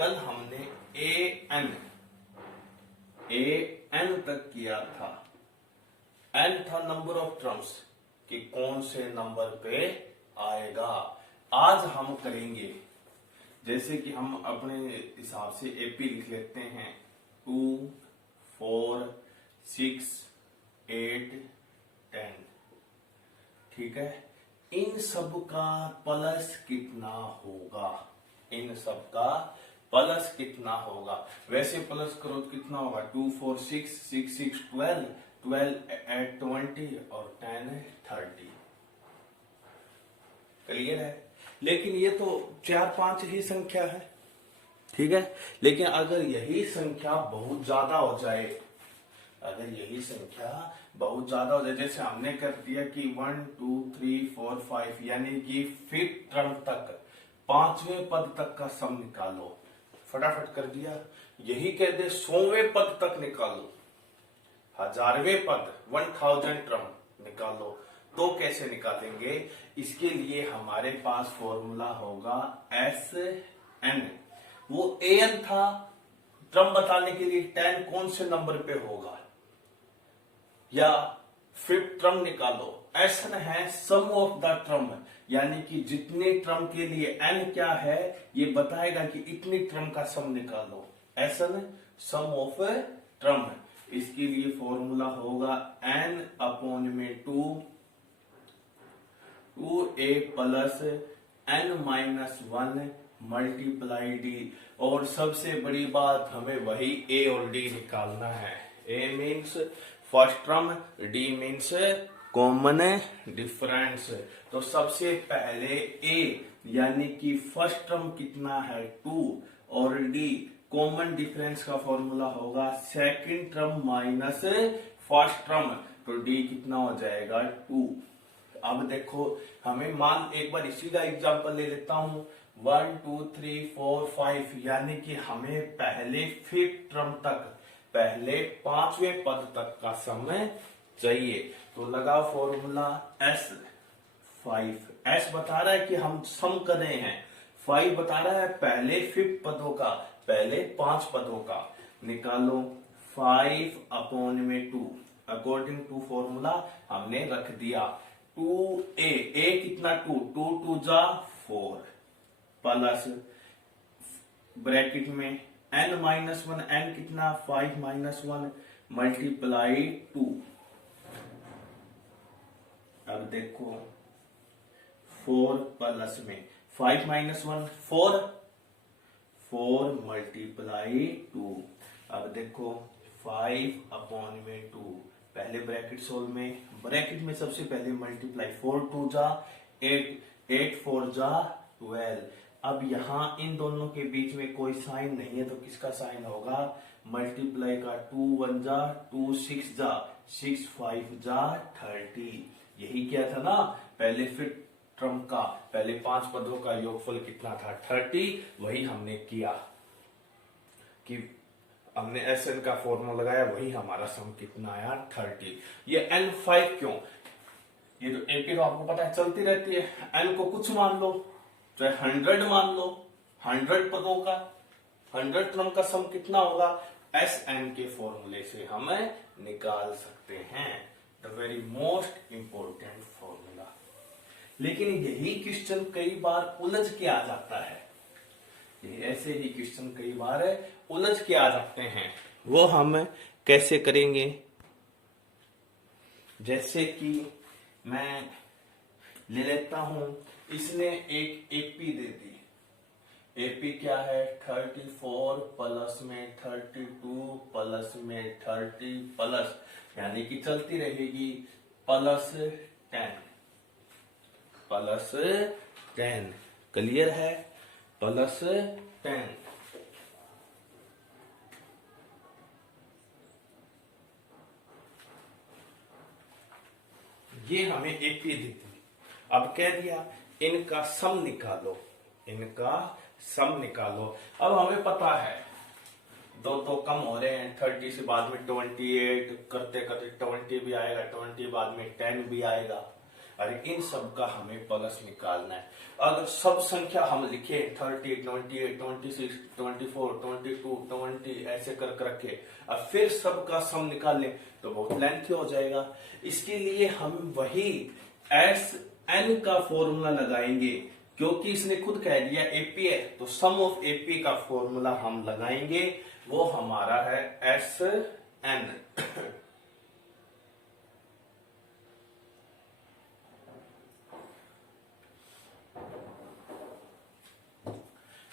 कल हमने एन तक किया था। एन था नंबर ऑफ टर्म्स कि कौन से नंबर पे आएगा। आज हम करेंगे जैसे कि हम अपने हिसाब से एपी लिख लेते हैं 2, 4, 6, 8, 10। ठीक है, इन सब का प्लस कितना होगा? इन सब का प्लस कितना होगा? वैसे प्लस करो तो कितना होगा? 2, 4, 6, 6, 6, 12, 12 8 20 और 10 30। क्लियर है? लेकिन ये तो 4-5 ही संख्या है, ठीक है। लेकिन अगर यही संख्या बहुत ज्यादा हो जाए, अगर यही संख्या बहुत ज्यादा हो जाए, जैसे हमने कर दिया कि 1, 2, 3, 4, 5 यानी कि 5th टर्म तक, 5वें पद तक का सम निकालो। फटाफट कर दिया। यही कह दे 100वें पद तक निकालो, 1000वें पद 1000 टर्म निकालो, तो कैसे निकालेंगे? इसके लिए हमारे पास फॉर्मूला होगा एस एन। वो एन था, टर्म बताने के लिए 10 कौन से नंबर पे होगा, या 5th टर्म निकालो। एस एन है सम ऑफ द टर्म, यानी कि जितने टर्म के लिए एन क्या है ये बताएगा कि इतनी टर्म का सम निकालो। S N sum of term. इसके लिए फॉर्मूला होगा एन अपॉन में 2a plus n minus 1 multiply D. और सबसे बड़ी बात, हमें वही a और d निकालना है। a means first term, d means common difference. तो सबसे पहले a यानी कि फर्स्ट टर्म कितना है 2 और d कॉमन डिफरेंस का फॉर्मूला होगा second term minus first term. तो d कितना हो जाएगा 2। अब देखो, हमें मान एक बार इसी का एग्जांपल ले लेता हूं। 1, 2, 3, 4, 5 यानी कि हमें पहले 5th टर्म तक, पहले 5वें पद तक का समय चाहिए। तो लगाओ फॉर्मूला S5। S बता रहा है कि हम सम कर रहे हैं, 5 बता रहा है पहले 5th पदों का, पहले 5 पदों का। निकालो 5 अपॉन में 2 अकॉर्डिंग टू फॉर्मूला हमने रख दिया। 2a, a कितना 2, 2 2 जा 4 प्लस ब्रैकेट में n माइनस 1, n कितना 5 माइनस 1 मल्टीप्लाई 2। अब देखो 4 प्लस में 5 माइनस 1 4, 4 मल्टीप्लाई 2। अब देखो 5 अपॉन में 2, पहले ब्रैकेट सोल्व में, ब्रैकेट में सबसे पहले मल्टीप्लाई 4 2 जा 8, 8 4 जा 12। अब यहां इन दोनों के बीच में कोई साइन नहीं है, तो किसका साइन होगा? मल्टीप्लाई का 2 1 जा 2, 6 जा 6, 5 जा 30। यही क्या था ना, पहले 5th टर्म का, पहले 5 पदों का योगफल कितना था 30। वही हमने किया कि हमने एस एन का फॉर्मूला लगाया, वही हमारा सम कितना आया 30। ये n5 क्यों? ये तो एपी तो आपको पता है चलती रहती है। n को कुछ मान लो, चाहे 100 मान लो, 100 पदों का 100 टर्म का सम कितना होगा? एस एन के फॉर्मूले से हमें निकाल सकते हैं। The very most important formula. लेकिन यही क्वेश्चन कई बार उलझ के आ जाता है, ये ऐसे ही क्वेश्चन कई बार उलझ के आ जाते हैं। वो हम कैसे करेंगे? जैसे कि मैं ले लेता हूं, इसने एक एपी दे दी। एपी क्या है? 34 प्लस में 32 प्लस में 30 प्लस, यानी कि चलती रहेगी प्लस 10 प्लस 10। क्लियर है? प्लस 10। ये हमें एपी दी थी। अब कह दिया इनका सम निकालो, इनका सम निकालो। अब हमें पता है दो तो कम हो रहे हैं, 30 से बाद में 28 करते करते 20 भी आएगा, 20 बाद में 10 भी आएगा। और इन सब का हमें प्लस निकालना है। अगर सब संख्या हम लिखे 30, 28, 26, 24, 22, 20 ऐसे कर रखे और फिर सबका सम निकाल लें तो बहुत लेंथी हो जाएगा। इसके लिए हम वही एस एन का फॉर्मूला लगाएंगे, क्योंकि इसने खुद कह दिया एपी है तो सम ऑफ एपी का फॉर्मूला हम लगाएंगे, वो हमारा है एस एन।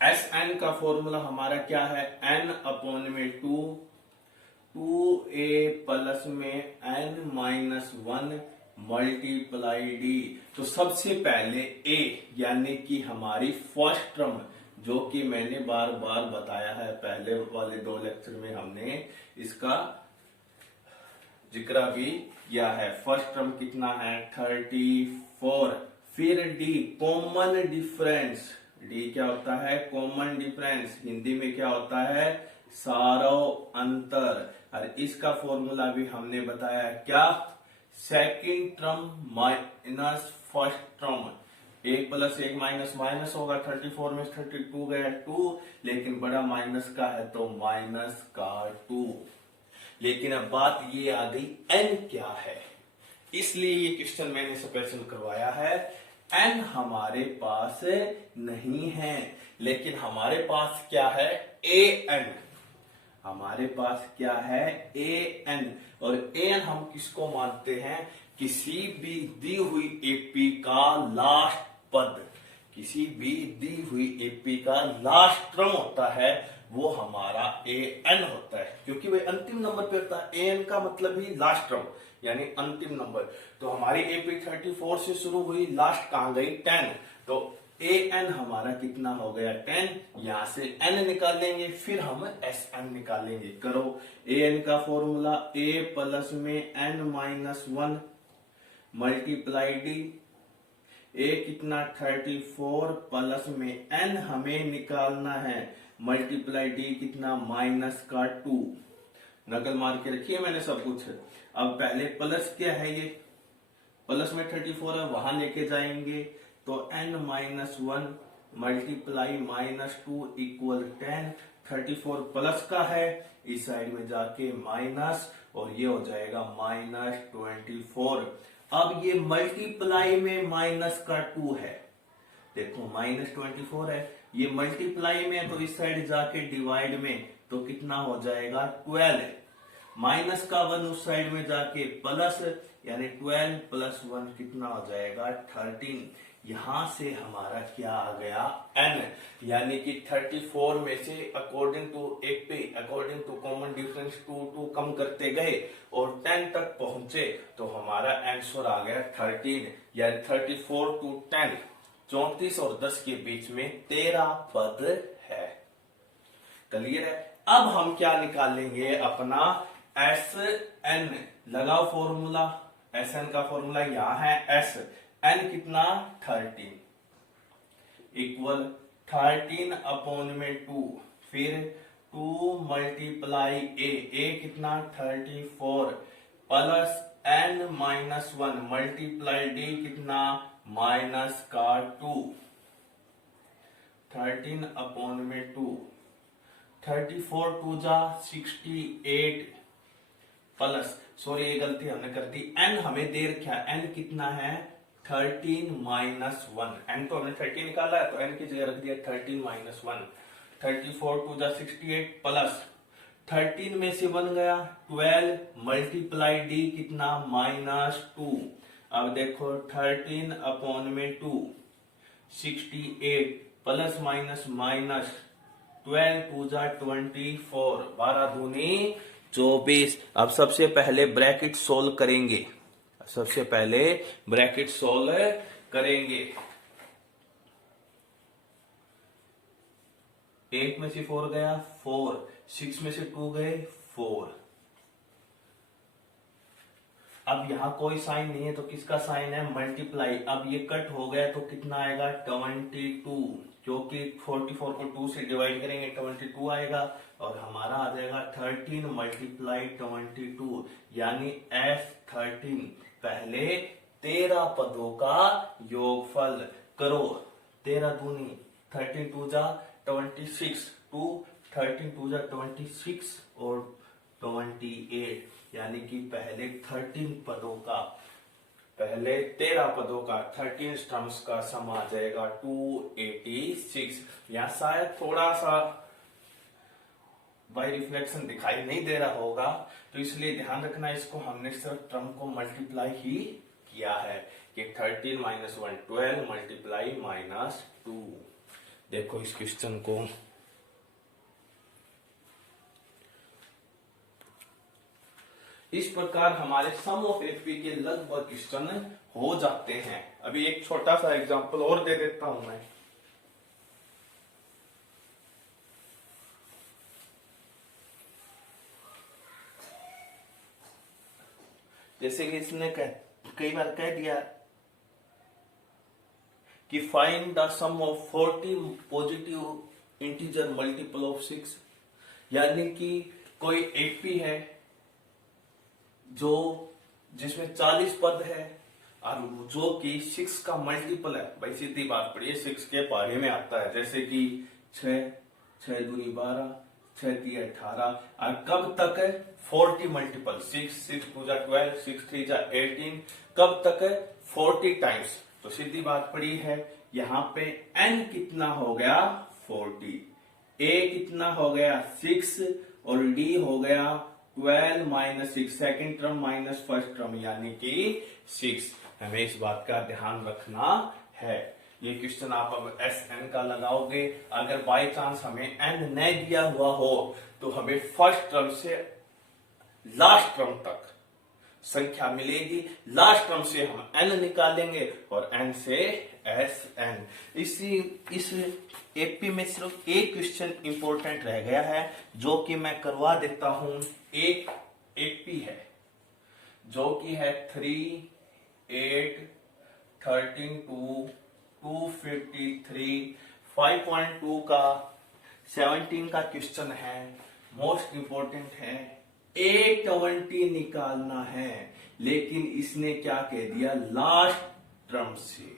एस एन का फॉर्मूला हमारा क्या है, एन अपॉन में 2 ए प्लस में एन माइनस 1 मल्टीप्लाई डी। तो सबसे पहले ए यानी कि हमारी फर्स्ट टर्म, जो कि मैंने बार बार बताया है, पहले वाले 2 लेक्चर में हमने इसका जिक्र भी किया है। फर्स्ट टर्म कितना है 34। फिर डी कॉमन डिफरेंस, डी क्या होता है कॉमन डिफरेंस, हिंदी में क्या होता है सारों अंतर। और इसका फॉर्मूला भी हमने बताया क्या, second term minus first term, 1 + 1 minus minus होगा, 34 में 32 गया 2, लेकिन बड़ा माइनस का है तो माइनस का 2। लेकिन अब बात ये आ गई एन क्या है, इसलिए ये क्वेश्चन मैंने स्पेशल करवाया है। एन हमारे पास नहीं है, लेकिन हमारे पास क्या है ए एन, हमारे पास क्या है ए एन। और ए एन हम किसको मानते हैं, किसी भी दी हुई एपी का लास्ट पद, किसी भी दी हुई एपी का लास्ट टर्म होता है वो हमारा ए एन होता है, क्योंकि वह अंतिम नंबर पे होता है। ए एन का मतलब ही लास्ट टर्म यानी अंतिम नंबर। तो हमारी एपी 34 से शुरू हुई, लास्ट कहां गई 10, तो ए एन हमारा कितना हो गया 10। यहां से एन निकालेंगे फिर हम एस एन निकालेंगे। करो ए एन का फॉर्मूला ए प्लस में एन माइनस 1 मल्टीप्लाई डी, ए कितना 34 प्लस में एन हमें निकालना है मल्टीप्लाई डी कितना माइनस का 2। नकल मार के रखी है मैंने सब कुछ। अब पहले प्लस क्या है, ये प्लस में 34 है वहां लेके जाएंगे तो n minus 1 multiply minus 2 equal 10। 34 plus का है, इस साइड में जाके माइनस, और ये हो जाएगा माइनस 24। अब ये मल्टीप्लाई में माइनस का 2 है, देखो माइनस 24 है, ये मल्टीप्लाई में तो इस साइड जाके डिवाइड में तो कितना हो जाएगा 12। माइनस का 1 उस साइड में जाके प्लस, यानी 12 + 1 कितना हो जाएगा 13। यहां से हमारा क्या आ गया n, यानी कि 34 में से according to AP, according to common difference 2 कम करते गए और 10 तक पहुंचे तो हमारा आंसर आ गया 13, यानी 34 to 10, 34 और 10 के बीच में 13 पद है। क्लियर है। अब हम क्या निकालेंगे अपना एस एन, लगाओ फॉर्मूला, एस एन का फॉर्मूला यहां है एस एन कितना 13 इक्वल 13 अपॉन में 2, फिर 2 मल्टीप्लाई ए कितना 34 plus N minus 1 multiply D कितना माइनस का 2। 13 अपॉन में 2, 34 2 जा 68 प्लस, सॉरी ये गलती हमने कर दी, एन हमें दे रखा, एन कितना है 13 माइनस 1, एन तो हमने 30 निकाला है तो एन की जगह रख दिया 13 माइनस 1। 34 2 जा 68 प्लस 13 में से 1 गया 12 मल्टीप्लाई डी कितना माइनस 2। अब देखो 13 अपॉन में 2 68 प्लस माइनस माइनस 12 2 जा 24, 12 दूनी 24। अब सबसे पहले ब्रैकेट सोल्व करेंगे, सबसे पहले ब्रैकेट सोल्व करेंगे। 8 में से 4 गया 4, 6 में से 2 गए 4। अब यहां कोई साइन नहीं है तो किसका साइन है मल्टीप्लाई। अब ये कट हो गया तो कितना आएगा 22, क्योंकि 44 को 2 से डिवाइड करेंगे 22 आएगा और हमारा आ जाएगा 13 मल्टीप्लाई 22, यानी F13। पहले 13 पदों का योगफल करो। 13 दूनी 13 टू जा 26, 13 टू जा 26 और 28, यानी कि पहले 13 पदों का, पहले 13 पदों का 13 स्टम्स का सम आ जाएगा 286। यहाँ शायद थोड़ा सा बाय रिफ्लेक्शन दिखाई नहीं दे रहा होगा, तो इसलिए ध्यान रखना, इसको हमने सिर्फ टर्म को मल्टीप्लाई ही किया है कि 13 माइनस 1 12 मल्टीप्लाई -2। देखो इस क्वेश्चन को, इस प्रकार हमारे सम ऑफ एपी के लगभग क्वेश्चन हो जाते हैं। अभी एक छोटा सा एग्जांपल और दे देता हूं मैं। जैसे कि इसने कई बार कह दिया कि find the sum of 40 positive integer multiple of 6, यानी कि कोई एपी है जो जिसमें 40 पद है और जो कि 6 का मल्टीपल है। भाई सीधी बात पड़ी है, 6 के पहाड़े में आता है, जैसे कि 6 दूनी 12, 6 3 18, और कब तक है 40 मल्टीपल, 6 टू जा 12, 6 3 जा 18, कब तक है 40 टाइम्स। तो सीधी बात पड़ी है, यहाँ पे n कितना हो गया 40, a कितना हो गया 6 और d हो गया 12 minus 6, second term minus first term यानी कि 6। हमें इस बात का ध्यान रखना है। ये क्वेश्चन आप अब SN का लगाओगे, अगर बाय चांस हमें n नहीं दिया हुआ हो तो हमें फर्स्ट टर्म से लास्ट टर्म तक संख्या मिलेगी, लास्ट टर्म से हम n निकालेंगे और n से SN। इस एपी में सिर्फ एक क्वेश्चन इंपॉर्टेंट रह गया है जो कि मैं करवा देता हूं। एक एपी है जो कि है 3 8 13 2 253 5.2 का 17 का क्वेश्चन है, मोस्ट इंपॉर्टेंट है। 820 निकालना है, लेकिन इसने क्या कह दिया लास्ट टर्म से,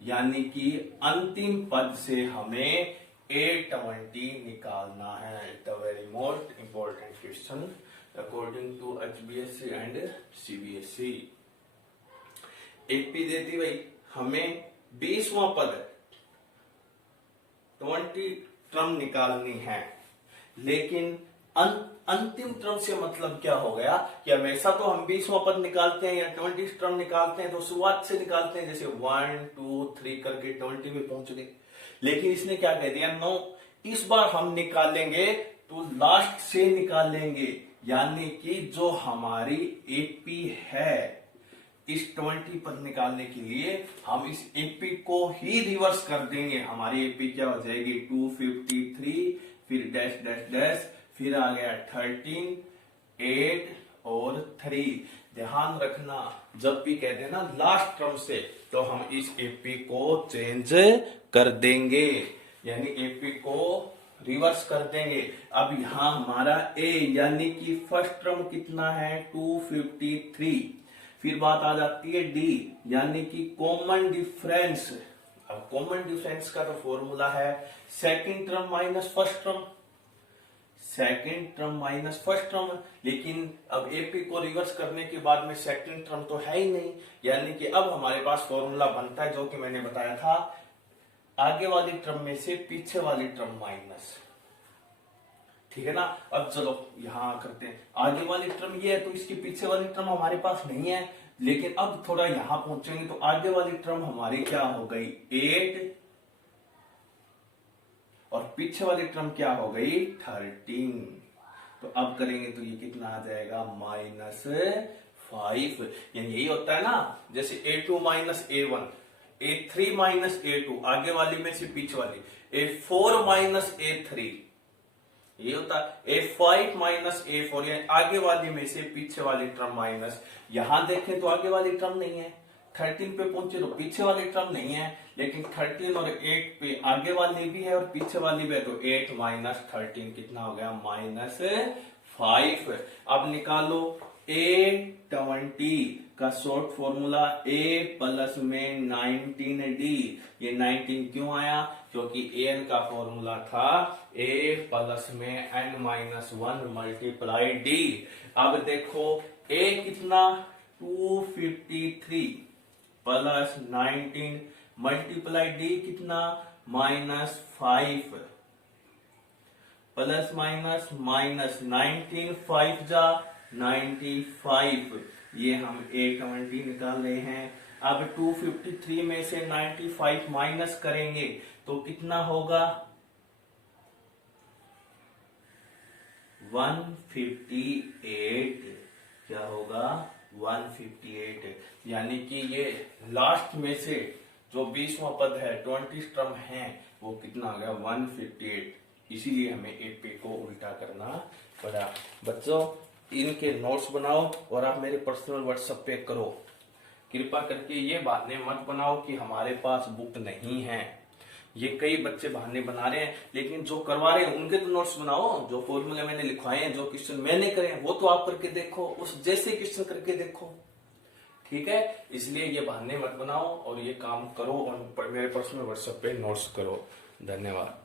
यानी कि अंतिम पद से हमें 820 निकालना है। It a very most important question according to HBSC and CBSE। AP देती भाई हमें 20वां पद 20 टर्म निकालनी है, लेकिन अंतिम टर्म से मतलब क्या हो गया कि हमेशा तो हम 20वां पद निकालते हैं या 20 टर्म निकालते हैं तो शुरुआत से निकालते हैं, जैसे 1 2 3 करके 20 में पहुंच गए। लेकिन इसने क्या कह दिया, नो, इस बार हम निकालेंगे तो लास्ट से निकालेंगे, यानी कि जो हमारी एपी है इस 20 पद निकालने के लिए हम इस एपी को ही रिवर्स कर देंगे। हमारी एपी क्या हो जाएगी 253, फिर डैश डैश डैश, फिर आ गया 13 8 और 3। ध्यान रखना, जब भी कह देना लास्ट टर्म से तो हम इस एपी को चेंज कर देंगे, यानी एपी को रिवर्स कर देंगे। अब यहां हमारा ए यानी कि फर्स्ट टर्म कितना है 253, फिर बात आ जाती है डी यानी कि कॉमन डिफरेंस। अब कॉमन डिफरेंस का तो फॉर्मूला है second term minus first term, second term minus first term, लेकिन अब एपी को रिवर्स करने के बाद में सेकंड टर्म तो है ही नहीं, यानी कि अब हमारे पास फॉर्मूला बनता है जो कि मैंने बताया था, आगे वाली टर्म में से पीछे वाली टर्म माइनस। ठीक है ना। अब चलो यहां करते हैं, आगे वाली टर्म ये है तो इसके पीछे वाली टर्म हमारे पास नहीं है, लेकिन अब थोड़ा यहां पहुंचेंगे तो आगे वाली टर्म हमारी क्या हो गई 8 और पीछे वाली टर्म क्या हो गई 13। तो अब करेंगे तो ये कितना आ जाएगा -5। यानी यही होता है ना, जैसे A2 minus A1, A3 minus A2 आगे वाली में से पीछे वाली, A4 माइनस A3 ये होता है, A5 माइनस A4 यानी आगे वाली में से पीछे वाली टर्म माइनस। यहां देखें तो आगे वाली टर्म नहीं है, 13 पे पहुंचे तो पीछे वाली टर्म नहीं है, लेकिन 13 और 8 पे आगे वाली भी है और पीछे वाली भी है, तो 8 माइनस 13 कितना हो गया -5। अब निकालो A20 का शॉर्ट फॉर्मूला a प्लस में 19d। ये 19 क्यों आया? क्योंकि an का फॉर्मूला था a प्लस में n-1 मल्टीप्लाई d। अब देखो a कितना 253 प्लस 19 मल्टीप्लाई d कितना -5 प्लस माइनस माइनस 19 5 जा 95। ये हम 820 निकाल रहे हैं। अब 253 में से 95 माइनस करेंगे तो कितना होगा 158। क्या होगा 158। यानी कि ये लास्ट में से जो 20वां पद है 20 टर्म है वो कितना आ गया 158। इसीलिए हमें 8 पे को उल्टा करना पड़ा। बच्चों इनके नोट्स बनाओ और आप मेरे पर्सनल व्हाट्सएप पे करो। कृपा करके ये बहाने मत बनाओ कि हमारे पास बुक नहीं है। ये कई बच्चे बहाने बना रहे हैं, लेकिन जो करवा रहे हैं उनके तो नोट्स बनाओ। जो फॉर्मूले मैंने लिखवाए हैं, जो क्वेश्चन मैंने करे हैं वो तो आप करके देखो, उस जैसे क्वेश्चन करके देखो। ठीक है, इसलिए ये बहाने मत बनाओ और ये काम करो और मेरे पर्सनल व्हाट्सएप पे नोट्स करो। धन्यवाद।